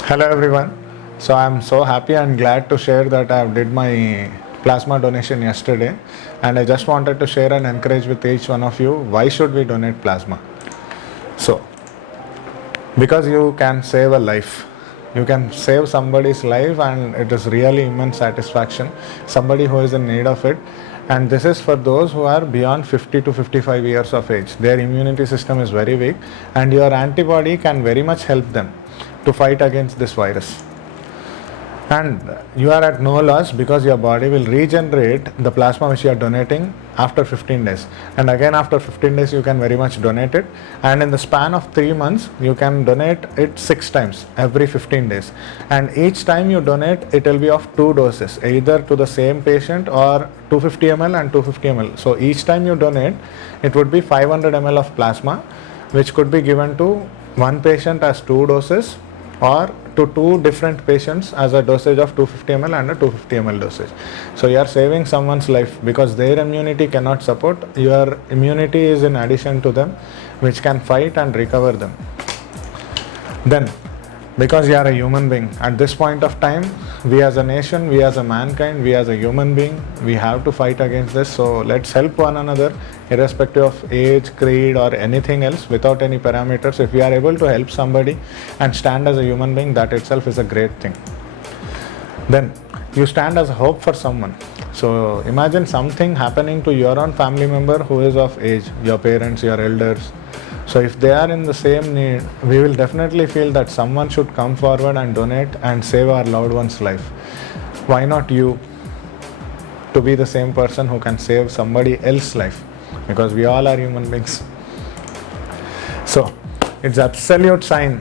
Hello everyone. So I'm so happy and glad to share that I did my plasma donation yesterday, and I just wanted to share and encourage with each one of you why should we donate plasma. So because you can save a life, you can save somebody's life, and it is really immense satisfaction, somebody who is in need of it. And this is for those who are beyond 50 to 55 years of age. Their immunity system is very weak, and your antibody can very much help them to fight against this virus. And you are at no loss because your body will regenerate the plasma which you are donating after 15 days, and again after 15 days you can very much donate it, and in the span of 3 months you can donate it 6 times every 15 days, and each time you donate it will be of 2 doses, either to the same patient or 250 ml and 250 ml. So each time you donate it would be 500 ml of plasma, which could be given to one patient as 2 doses, or to 2 different patients as a dosage of 250 ml and a 250 ml dosage. So you are saving someone's life because their immunity cannot support. Your immunity is in addition to them, which can fight and recover them. Then, because you are a human being, at this point of time, we as a nation, we as a mankind, we as a human being, we have to fight against this. So let's help one another, irrespective of age, creed, or anything else, without any parameters. If we are able to help somebody and stand as a human being, that itself is a great thing. Then you stand as a hope for someone. So imagine something happening to your own family member who is of age, your parents, your elders. So if they are in the same need, we will definitely feel that someone should come forward and donate and save our loved one's life. Why not you to be the same person who can save somebody else's life? Because we all are human beings. So it's absolute sign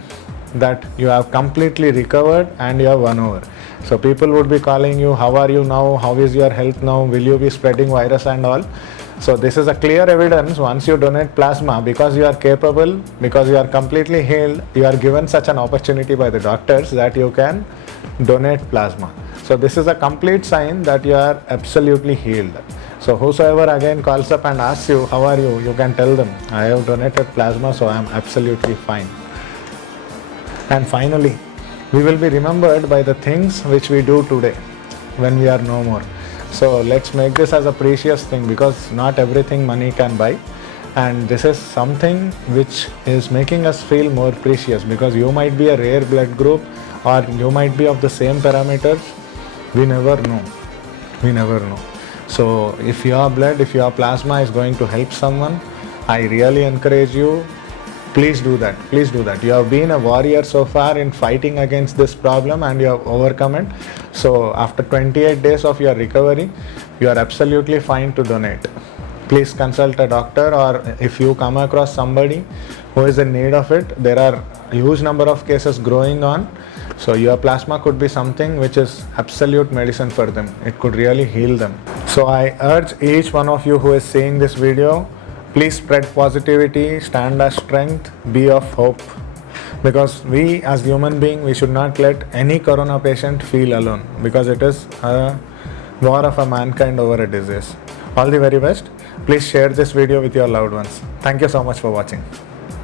that you have completely recovered and you have won over. So people would be calling you, how are you now? How is your health now? Will you be spreading virus and all? So this is a clear evidence. Once you donate plasma, because you are capable, because you are completely healed, you are given such an opportunity by the doctors that you can donate plasma. So this is a complete sign that you are absolutely healed. So whosoever again calls up and asks you, how are you? You can tell them, I have donated plasma, so I am absolutely fine. And finally, we will be remembered by the things which we do today when we are no more. So let's make this as a precious thing, because not everything money can buy, and this is something which is making us feel more precious, because you might be a rare blood group or you might be of the same parameters. We never know. So if your blood, if your plasma is going to help someone, I really encourage you, please do that. You have been a warrior so far in fighting against this problem and you have overcome it. So after 28 days of your recovery, you are absolutely fine to donate. Please consult a doctor, or if you come across somebody who is in need of it, there are a huge number of cases growing on. So your plasma could be something which is absolute medicine for them. It could really heal them. So I urge each one of you who is seeing this video, please spread positivity, stand as strength, be of hope. Because we as human beings, we should not let any corona patient feel alone, because it is a war of a mankind over a disease. All the very best. Please share this video with your loved ones. Thank you so much for watching.